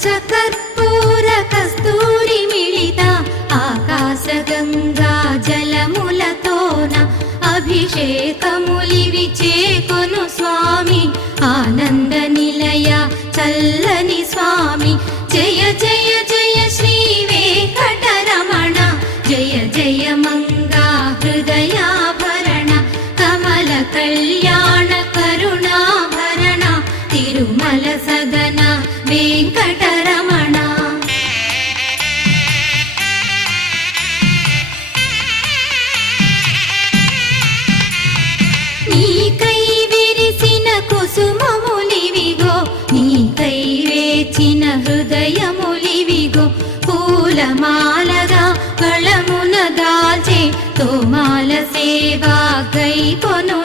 పచ్చకర్పూర కస్తూరి మిళిత ఆకాశ గంగా జలములతోన అభిషేకములివి చేకొను స్వామి ఆనంద నిలయ చల్లని స్వామి జయ జయ జయ శ్రీ వెంకటరమణ జయ జయ మంగా హృదయాభరణ కమల కళ్యాణ కరుణాభరణ తిరుమల సదన వెంకటరమణ. నీకై విరిసిన కుసుమములివిగో నీకై వేచిన హృదయములివిగో పూలమాలగా కళమున దాల్చే తోమాల సేవా గై కొను